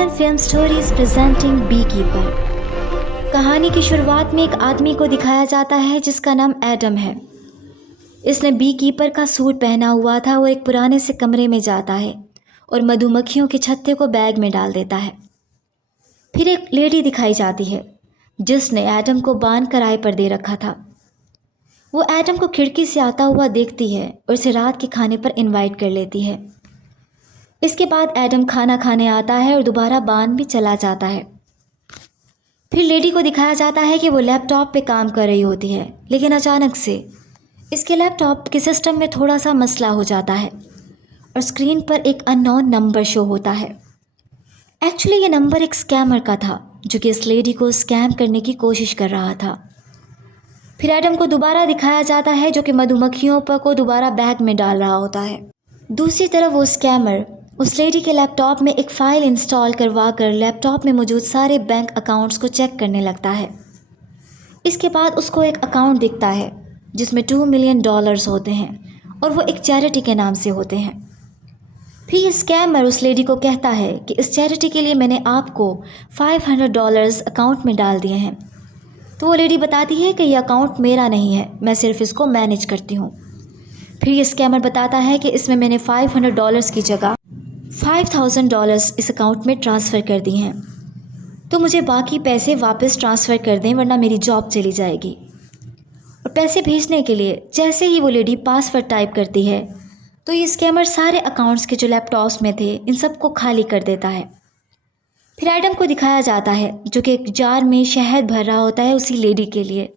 American film stories presenting bee keeper. कहानी की शुरुआत में एक आदमी को दिखाया जाता है जिसका नाम एडम है। इसने बी कीपर का सूट पहना हुआ था। वो एक पुराने से कमरे में जाता है और मधुमक्खियों के छत्ते को बैग में डाल देता है। फिर एक लेडी दिखाई जाती है जिसने एडम को बांध कर आए पर दे रखा था। वो एडम को खिड़की से आता हुआ देखती है और उसे रात के खाने पर इनवाइट कर लेती है। इसके बाद एडम खाना खाने आता है और दोबारा बांध भी चला जाता है। फिर लेडी को दिखाया जाता है कि वो लैपटॉप पे काम कर रही होती है, लेकिन अचानक से इसके लैपटॉप के सिस्टम में थोड़ा सा मसला हो जाता है और स्क्रीन पर एक अननोन नंबर शो होता है। एक्चुअली ये नंबर एक स्कैमर का था जो कि इस लेडी को स्कैम करने की कोशिश कर रहा था। फिर एडम को दोबारा दिखाया जाता है जो कि मधुमक्खियों को दोबारा बैग में डाल रहा होता है। दूसरी तरफ वो स्कैमर उस लेडी के लैपटॉप में एक फ़ाइल इंस्टॉल करवा कर लैपटॉप में मौजूद सारे बैंक अकाउंट्स को चेक करने लगता है। इसके बाद उसको एक अकाउंट दिखता है जिसमें $2 मिलियन होते हैं और वो एक चैरिटी के नाम से होते हैं। फिर ये स्कैमर उस लेडी को कहता है कि इस चैरिटी के लिए मैंने आपको $500 अकाउंट में डाल दिए हैं। तो वो लेडी बताती है कि ये अकाउंट मेरा नहीं है, मैं सिर्फ इसको मैनेज करती हूँ। फिर ये स्कैमर बताता है कि इसमें मैंने $500 की जगह $5000 इस अकाउंट में ट्रांसफ़र कर दिए हैं, तो मुझे बाकी पैसे वापस ट्रांसफ़र कर दें वरना मेरी जॉब चली जाएगी। और पैसे भेजने के लिए जैसे ही वो लेडी पासवर्ड टाइप करती है तो ये स्कैमर सारे अकाउंट्स के जो लैपटॉप्स में थे इन सब को खाली कर देता है। फिर एडम को दिखाया जाता है जो कि एक जार में शहद भर रहा होता है उसी लेडी के लिए।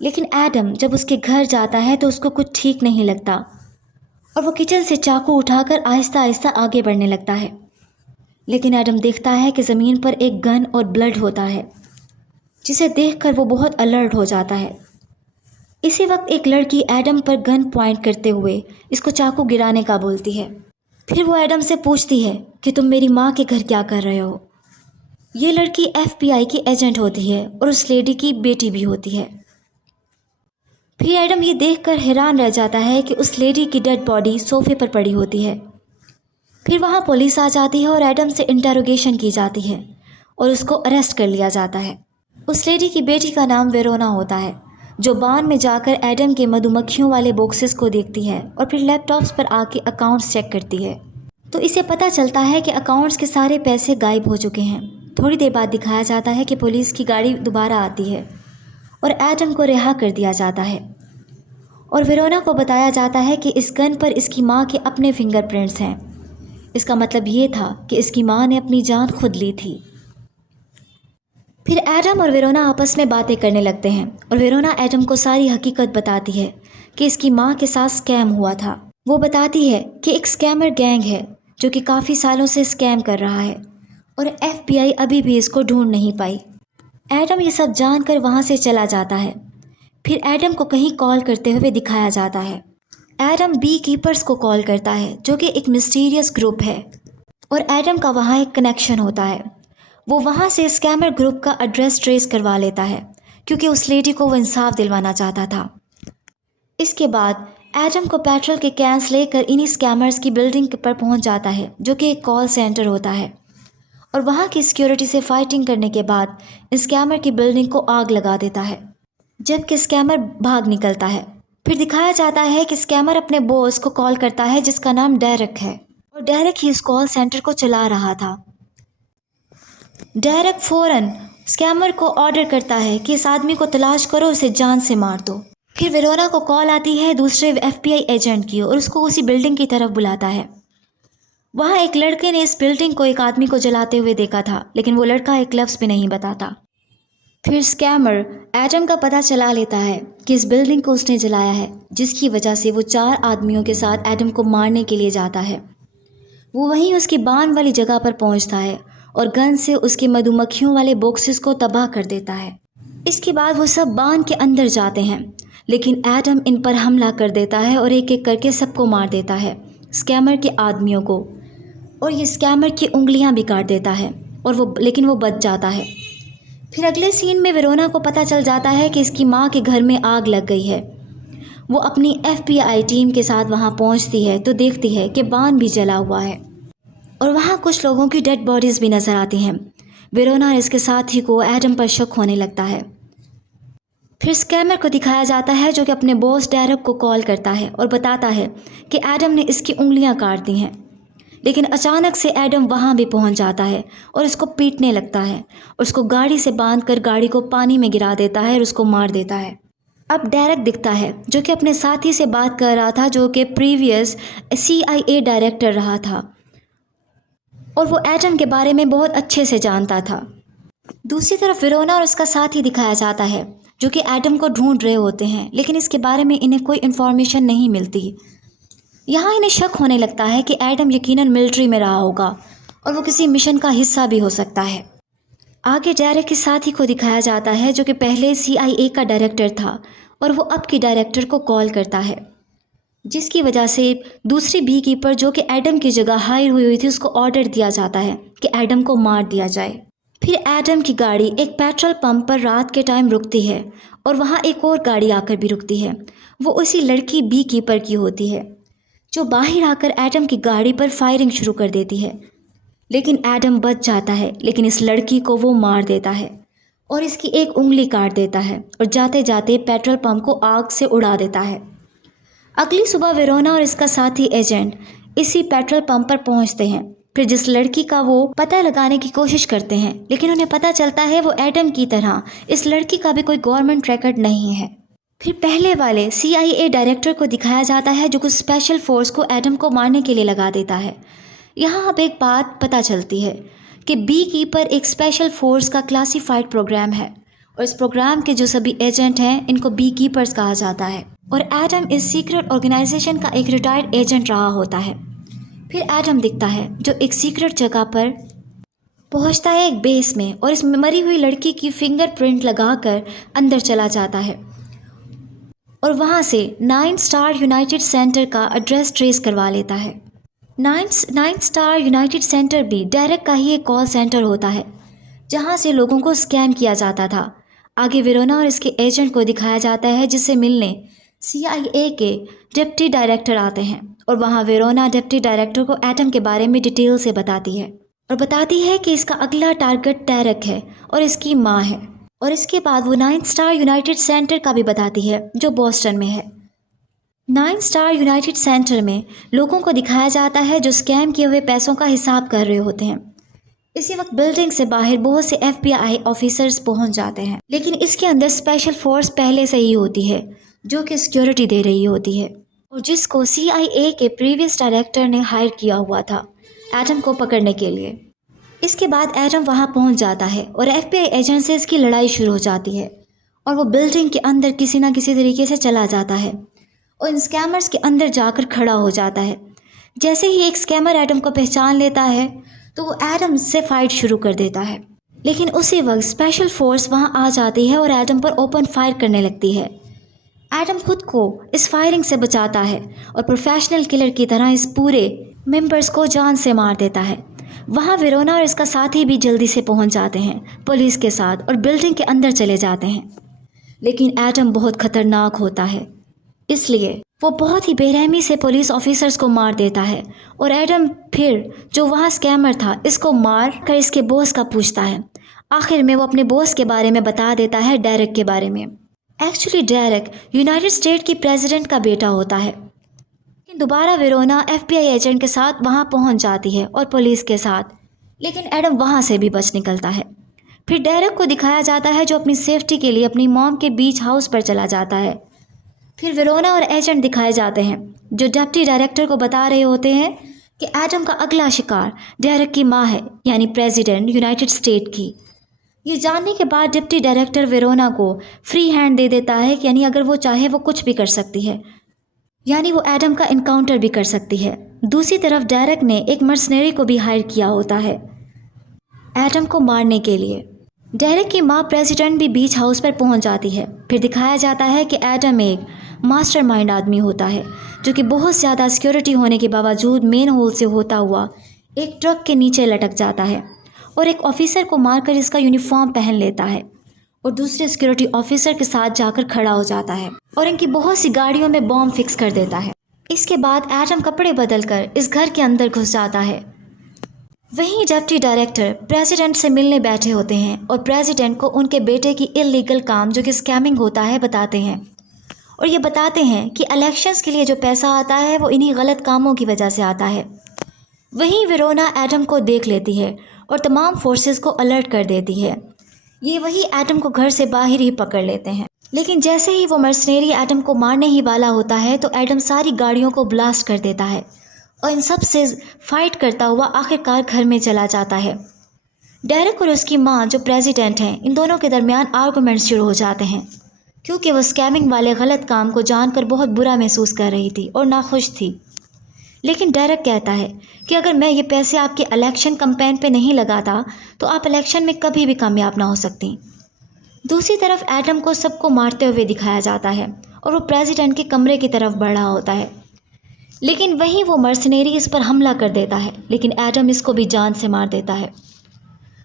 लेकिन एडम जब उसके घर जाता है तो उसको कुछ ठीक नहीं लगता और वो किचन से चाकू उठाकर आहिस्ता आहिस्ता आगे बढ़ने लगता है। लेकिन एडम देखता है कि ज़मीन पर एक गन और ब्लड होता है, जिसे देखकर वो बहुत अलर्ट हो जाता है। इसी वक्त एक लड़की एडम पर गन पॉइंट करते हुए इसको चाकू गिराने का बोलती है। फिर वो एडम से पूछती है कि तुम मेरी माँ के घर क्या कर रहे हो। ये लड़की FBI की एजेंट होती है और उस लेडी की बेटी भी होती है। फिर एडम ये देखकर हैरान रह जाता है कि उस लेडी की डेड बॉडी सोफे पर पड़ी होती है। फिर वहाँ पुलिस आ जाती है और एडम से इंटरोगेशन की जाती है और उसको अरेस्ट कर लिया जाता है। उस लेडी की बेटी का नाम वेरोना होता है जो बान में जाकर एडम के मधुमक्खियों वाले बॉक्सेस को देखती है और फिर लैपटॉप्स पर आके अकाउंट्स चेक करती है। तो इसे पता चलता है कि अकाउंट्स के सारे पैसे गायब हो चुके हैं। थोड़ी देर बाद दिखाया जाता है कि पुलिस की गाड़ी दोबारा आती है और एडम को रिहा कर दिया जाता है और वेरोना को बताया जाता है कि इस गन पर इसकी माँ के अपने फिंगरप्रिंट्स हैं। इसका मतलब ये था कि इसकी माँ ने अपनी जान खुद ली थी। फिर एडम और वेरोना आपस में बातें करने लगते हैं और वेरोना एडम को सारी हकीकत बताती है कि इसकी माँ के साथ स्कैम हुआ था। वो बताती है कि एक स्कैमर गैंग है जो कि काफ़ी सालों से स्कैम कर रहा है और FBI अभी भी इसको ढूंढ नहीं पाई। एडम ये सब जानकर वहाँ से चला जाता है। फिर एडम को कहीं कॉल करते हुए दिखाया जाता है। एडम बी कीपर्स को कॉल करता है जो कि एक मिस्टीरियस ग्रुप है और एडम का वहाँ एक कनेक्शन होता है। वो वहाँ से स्कैमर ग्रुप का एड्रेस ट्रेस करवा लेता है क्योंकि उस लेडी को वो इंसाफ दिलवाना चाहता था। इसके बाद एडम को पेट्रोल के कैंस लेकर इन्हीं स्कैमर्स की बिल्डिंग पर पहुँच जाता है जो कि एक कॉल सेंटर होता है और वहाँ की सिक्योरिटी से फाइटिंग करने के बाद स्कैमर की बिल्डिंग को आग लगा देता है, जबकि स्कैमर भाग निकलता है। फिर दिखाया जाता है कि स्कैमर अपने बॉस को कॉल करता है जिसका नाम डेरेक है और डेरेक ही इस कॉल सेंटर को चला रहा था। डेरेक फ़ौरन स्कैमर को ऑर्डर करता है कि इस आदमी को तलाश करो, उसे जान से मार दो। फिर वेरोना को कॉल आती है दूसरे FBI एजेंट की और उसको उसी बिल्डिंग की तरफ बुलाता है। वहाँ एक लड़के ने इस बिल्डिंग को एक आदमी को जलाते हुए देखा था, लेकिन वो लड़का एक लफ्ज़ भी नहीं बताता। फिर स्कैमर एडम का पता चला लेता है कि इस बिल्डिंग को उसने जलाया है, जिसकी वजह से वो 4 आदमियों के साथ एडम को मारने के लिए जाता है। वो वहीं उसकी बान वाली जगह पर पहुंचता है और गन से उसके मधुमक्खियों वाले बॉक्सेस को तबाह कर देता है। इसके बाद वो सब बान के अंदर जाते हैं, लेकिन एडम इन पर हमला कर देता है और एक एक करके सबको मार देता है, स्कैमर के आदमियों को, और ये स्कैमर की उंगलियां भी काट देता है लेकिन वो बच जाता है। फिर अगले सीन में वेरोना को पता चल जाता है कि इसकी माँ के घर में आग लग गई है। वो अपनी FBI टीम के साथ वहाँ पहुँचती है तो देखती है कि बान भी जला हुआ है। اور وہاں کچھ لوگوں کی ڈیڈ باڈیز بھی نظر آتی ہیں۔ ویرونا اور اس کے ساتھی کو ایڈم پر شک ہونے لگتا ہے۔ پھر اسکیمر کو دکھایا جاتا ہے جو کہ اپنے باس ڈیرک کو کال کرتا ہے اور بتاتا ہے کہ ایڈم نے اس کی انگلیاں کاٹ دی ہیں، لیکن اچانک سے ایڈم وہاں بھی پہنچ جاتا ہے اور اس کو پیٹنے لگتا ہے اور اس کو گاڑی سے باندھ کر گاڑی کو پانی میں گرا دیتا ہے اور اس کو مار دیتا ہے۔ اب ڈیرک دکھتا ہے جو کہ اپنے ساتھی سے بات کر رہا تھا، جو کہ پریویس CIA ڈائریکٹر رہا تھا اور وہ ایٹم کے بارے میں بہت اچھے سے جانتا تھا۔ دوسری طرف ویرونا اور اس کا ساتھی دکھایا جاتا ہے جو کہ ایٹم کو ڈھونڈ رہے ہوتے ہیں، لیکن اس کے بارے میں انہیں کوئی انفارمیشن نہیں ملتی۔ یہاں انہیں شک ہونے لگتا ہے کہ ایٹم یقیناً ملٹری میں رہا ہوگا اور وہ کسی مشن کا حصہ بھی ہو سکتا ہے۔ آگے ڈیرک کے ساتھی کو دکھایا جاتا ہے جو کہ پہلے CIA کا ڈائریکٹر تھا اور وہ اب کی ڈائریکٹر کو کال کرتا ہے، جس کی وجہ سے دوسری بی کیپر جو کہ ایڈم کی جگہ ہائر ہوئی تھی اس کو آرڈر دیا جاتا ہے کہ ایڈم کو مار دیا جائے۔ پھر ایڈم کی گاڑی ایک پیٹرول پمپ پر رات کے ٹائم رکتی ہے اور وہاں ایک اور گاڑی آ کر بھی رکتی ہے۔ وہ اسی لڑکی بی کیپر کی ہوتی ہے جو باہر آ کر ایڈم کی گاڑی پر فائرنگ شروع کر دیتی ہے، لیکن ایڈم بچ جاتا ہے، لیکن اس لڑکی کو وہ مار دیتا ہے اور اس کی ایک انگلی کاٹ دیتا ہے اور جاتے جاتے پیٹرول پمپ کو آگ سے اڑا دیتا ہے۔ اگلی صبح ویرونا اور اس کا ساتھی ایجنٹ اسی پیٹرول پمپ پر پہنچتے ہیں، پھر جس لڑکی کا وہ پتہ لگانے کی کوشش کرتے ہیں، لیکن انہیں پتہ چلتا ہے وہ ایڈم کی طرح اس لڑکی کا بھی کوئی گورنمنٹ ریکارڈ نہیں ہے۔ پھر پہلے والے CIA ڈائریکٹر کو دکھایا جاتا ہے جو کچھ اسپیشل فورس کو ایڈم کو مارنے کے لیے لگا دیتا ہے۔ یہاں اب ایک بات پتہ چلتی ہے کہ بی کیپر ایک اسپیشل فورس کا کلاسیفائڈ پروگرام ہے اور اس پروگرام کے جو سبھی ایجنٹ ہیں ان کو بی کیپرز کہا جاتا ہے، اور ایڈم اس سیکرٹ آرگنائزیشن کا ایک ریٹائرڈ ایجنٹ رہا ہوتا ہے۔ پھر ایڈم دکھتا ہے جو ایک سیکرٹ جگہ پر پہنچتا ہے ایک بیس میں، اور اس مری ہوئی لڑکی کی فنگر پرنٹ لگا کر اندر چلا جاتا ہے اور وہاں سے 9 اسٹار یونائٹڈ سینٹر کا ایڈریس ٹریس کروا لیتا ہے۔ 9 اسٹار یونائٹڈ سینٹر بھی ڈیرک کا ہی ایک کال سینٹر ہوتا ہے جہاں سے لوگوں کو اسکیم کیا جاتا تھا۔ آگے ویرونا اور اس کے ایجنٹ کو دکھایا جاتا ہے جس سے ملنے CIA کے ڈپٹی ڈائریکٹر آتے ہیں، اور وہاں ویرونا ڈپٹی ڈائریکٹر کو ایٹم کے بارے میں ڈیٹیل سے بتاتی ہے اور بتاتی ہے کہ اس کا اگلا ٹارگٹ ڈیرک ہے اور اس کی ماں ہے، اور اس کے بعد وہ 9 اسٹار یونائٹڈ سینٹر کا بھی بتاتی ہے جو بوسٹن میں ہے۔ 9 اسٹار یونائٹڈ سینٹر میں لوگوں کو دکھایا جاتا ہے جو اسکیم کیے ہوئے پیسوں کا حساب کر رہے ہوتے ہیں۔ اسی وقت بلڈنگ سے باہر بہت سے FBI آفیسرز پہنچ جاتے ہیں، لیکن اس کے اندر اسپیشل فورس پہلے سے ہی ہوتی ہے جو کہ سیکیورٹی دے رہی ہوتی ہے، اور جس کو CIA کے پریویس ڈائریکٹر نے ہائر کیا ہوا تھا ایٹم کو پکڑنے کے لیے۔ اس کے بعد ایٹم وہاں پہنچ جاتا ہے اور FBI ایجنٹ سے اس کی لڑائی شروع ہو جاتی ہے، اور وہ بلڈنگ کے اندر کسی نہ کسی طریقے سے چلا جاتا ہے اور ان اسکیمرز کے اندر جا کر کھڑا ہو جاتا ہے۔ جیسے ہی ایک اسکیمر ایٹم کو پہچان لیتا ہے تو وہ ایٹم سے فائٹ شروع کر دیتا ہے، لیکن اسی وقت اسپیشل فورس وہاں آ جاتی ہے اور ایٹم پر اوپن فائر کرنے لگتی ہے۔ ایٹم خود کو اس فائرنگ سے بچاتا ہے اور پروفیشنل کلر کی طرح اس پورے ممبرز کو جان سے مار دیتا ہے۔ وہاں ویرونا اور اس کا ساتھی بھی جلدی سے پہنچ جاتے ہیں پولیس کے ساتھ اور بلڈنگ کے اندر چلے جاتے ہیں، لیکن ایٹم بہت خطرناک ہوتا ہے، اس لیے وہ بہت ہی بے رحمی سے پولیس آفیسرز کو مار دیتا ہے، اور ایٹم پھر جو وہاں اسکیمر تھا اس کو مار کر اس کے باس کا پوچھتا ہے۔ آخر میں وہ اپنے باس کے بارے میں بتا دیتا ہے، ڈیرک کے بارے میں۔ ایکچولی ڈیرک یونائٹڈ اسٹیٹ کی پریزیڈنٹ کا بیٹا ہوتا ہے، لیکن دوبارہ ویرونا FBI ایجنٹ کے ساتھ وہاں پہنچ جاتی ہے اور پولیس کے ساتھ، لیکن ایڈم وہاں سے بھی بچ نکلتا ہے۔ پھر ڈیرک کو دکھایا جاتا ہے جو اپنی سیفٹی کے لیے اپنی موم کے بیچ ہاؤس پر چلا جاتا ہے۔ پھر ویرونا اور ایجنٹ دکھائے جاتے ہیں جو ڈپٹی ڈائریکٹر کو بتا رہے ہوتے ہیں کہ ایٹم کا اگلا شکار ڈیرک کی ماں ہے، یعنی پریزیڈنٹ یونائٹڈ اسٹیٹ کی۔ یہ جاننے کے بعد ڈپٹی ڈائریکٹر ویرونا کو فری ہینڈ دے دیتا ہے کہ یعنی اگر وہ چاہے وہ کچھ بھی کر سکتی ہے، یعنی وہ ایٹم کا انکاؤنٹر بھی کر سکتی ہے۔ دوسری طرف ڈیرک نے ایک مرسنری کو بھی ہائر کیا ہوتا ہے ایٹم کو مارنے کے لیے۔ ڈیرک کی ماں پریزیڈنٹ بھی بیچ ہاؤس پر پہنچ جاتی ہے۔ پھر دکھایا جاتا ہے کہ ایٹم ایک ماسٹر مائنڈ آدمی ہوتا ہے جو کہ بہت زیادہ سیکیورٹی ہونے کے باوجود مین ہول سے ہوتا ہوا ایک ٹرک کے نیچے لٹک جاتا ہے اور ایک آفیسر کو مار کر اس کا یونیفارم پہن لیتا ہے اور دوسرے سیکیورٹی آفیسر کے ساتھ جا کر کھڑا ہو جاتا ہے اور ان کی بہت سی گاڑیوں میں بام فکس کر دیتا ہے۔ اس کے بعد ایٹم کپڑے بدل کر اس گھر کے اندر گھس جاتا ہے वहीं डिप्टी डायरेक्टर प्रेसिडेंट से मिलने बैठे होते हैं और प्रेसिडेंट को उनके बेटे की इलीगल काम जो कि स्कैमिंग होता है बताते हैं और ये बताते हैं कि इलेक्शंस के लिए जो पैसा आता है वो इन्हीं गलत कामों की वजह से आता है। वहीं वेरोना एडम को देख लेती है और तमाम फोर्सेस को अलर्ट कर देती है। ये वही एडम को घर से बाहर ही पकड़ लेते हैं, लेकिन जैसे ही वो मर्सनरी एडम को मारने ही वाला होता है तो एडम सारी गाड़ियों को ब्लास्ट कर देता है और इन सब से फाइट करता हुआ आखिरकार घर में चला जाता है। डेरेक और उसकी माँ जो प्रेसिडेंट हैं, इन दोनों के दरमियान आर्गूमेंट्स शुरू हो जाते हैं क्योंकि वो स्कैमिंग वाले गलत काम को जानकर बहुत बुरा महसूस कर रही थी और नाखुश थी। लेकिन डेरेक कहता है कि अगर मैं ये पैसे आपके इलेक्शन कैंपेन पे नहीं लगाता तो आप इलेक्शन में कभी भी कामयाब ना हो सकती। दूसरी तरफ एडम को सबको मारते हुए दिखाया जाता है और वो प्रेसिडेंट के कमरे की तरफ बढ़ रहा होता है, लेकिन वहीं वो मर्सनरी इस पर हमला कर देता है, लेकिन एडम इसको भी जान से मार देता है।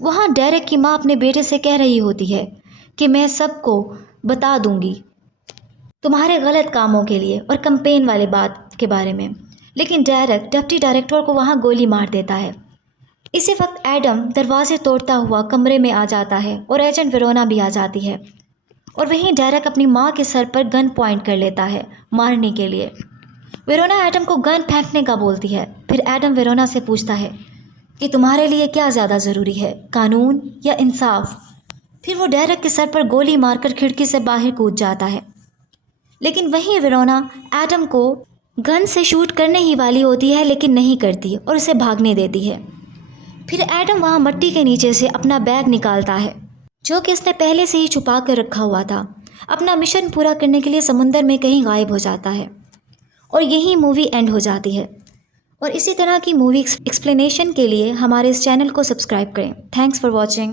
वहाँ डेरेक की माँ अपने बेटे से कह रही होती है कि मैं सबको बता दूंगी तुम्हारे गलत कामों के लिए और कैंपेन वाले बात के बारे में, लेकिन डेरेक डिप्टी डायरेक्टर को वहाँ गोली मार देता है। इसी वक्त एडम दरवाजे तोड़ता हुआ कमरे में आ जाता है और एजेंट वेरोना भी आ जाती है और वहीं डेरेक अपनी माँ के सर पर गन पॉइंट कर लेता है मारने के लिए। वेरोना एडम को गन फेंकने का बोलती है। फिर एडम वेरोना से पूछता है कि तुम्हारे लिए क्या ज़्यादा ज़रूरी है, कानून या इंसाफ। फिर वो डेरेक के सर पर गोली मारकर खिड़की से बाहर कूद जाता है, लेकिन वहीं वेरोना एडम को गन से शूट करने ही वाली होती है लेकिन नहीं करती और उसे भागने देती है। फिर एडम वहाँ मट्टी के नीचे से अपना बैग निकालता है जो कि उसने पहले से ही छुपा कर रखा हुआ था। अपना मिशन पूरा करने के लिए समुंदर में कहीं गायब हो जाता है और यही मूवी एंड हो जाती है। और इसी तरह की मूवी एक्सप्लेनेशन के लिए हमारे इस चैनल को सब्सक्राइब करें। Thanks for watching.